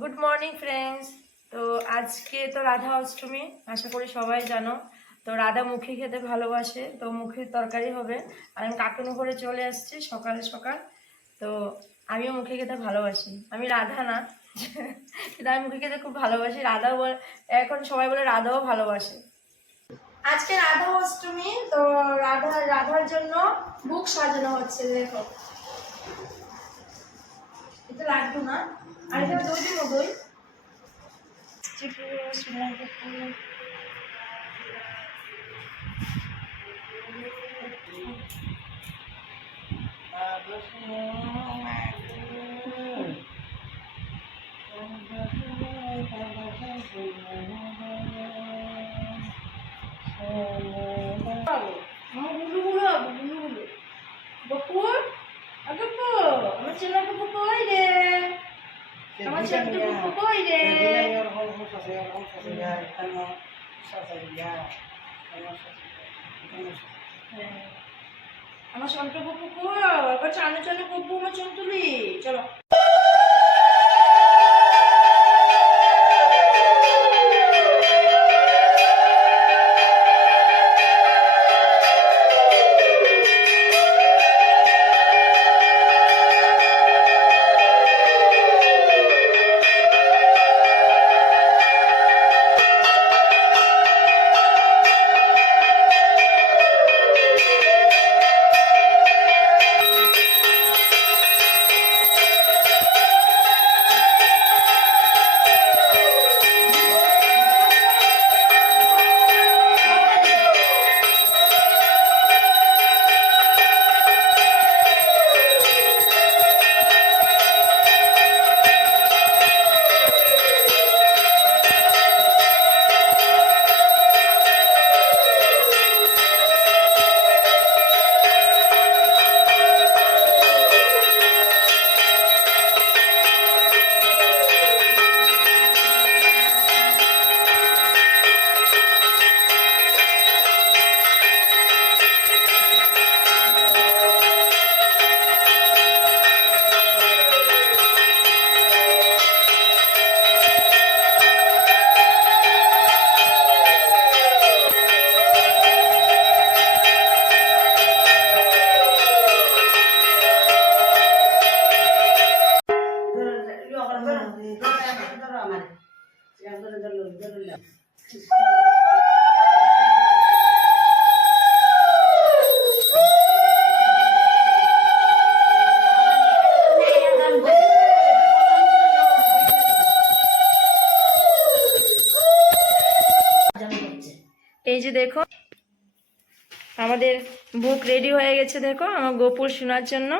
Good morning friends. তো আজকে তো রাধা অষ্টমী, আশা করি সবাই জানো। তো রাধা মুখী খেতে ভালোবাসে, তো মুখির তরকারি হবে। আর আমি কাকুন ঘরে চলে আসছি সকাল সকাল। তো আমিও মুখে খেতে ভালোবাসি, আমি রাধা না কিন্তু আমি মুখে খেতে খুব ভালোবাসি। রাধাও এখন সবাই বলে রাধাও ভালোবাসে। আজকে রাধা অষ্টমী, তো রাধার জন্য বুক সাজানো হচ্ছে। দেখো, এটা লাগবে না, আর এটা দই দিব, দই বকুর, আমার ছেলে বকুর কই রে? আমার ছেলে বকুর কই রে? আমার সন্টু বকু কই? এবার চানে চানে বকু আমার চন্তুলি, চলো। এই যে দেখো, আমাদের বুক রেডি হয়ে গেছে। দেখো, আমার গোপুর শোনার জন্য।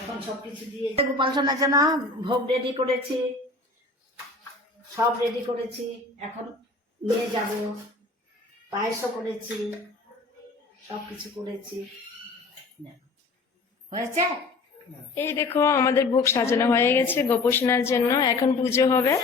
এখন সবকিছু দিয়ে গোপাল শোনার জন্য ভোগ রেডি করেছি, সব রেডি করেছি। এখন নিয়ে যাব, পায়েসও করেছি, সবকিছু করেছি। হয়েছে? এই দেখো, আমাদের ভোগ সাজানো হয়ে গেছে গোপু শোনার জন্য। এখন পুজো হবে।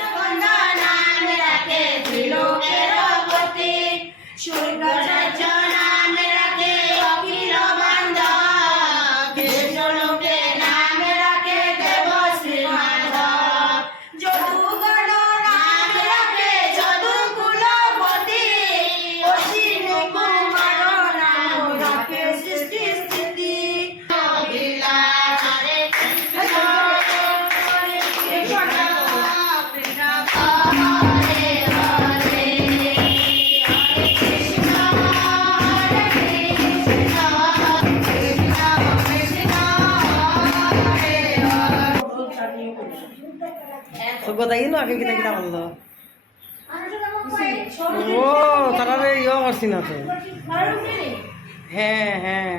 গদাইনো আগে কিতা কিতা বললো ও তারা ইয়ে করছি না তো। হ্যাঁ হ্যাঁ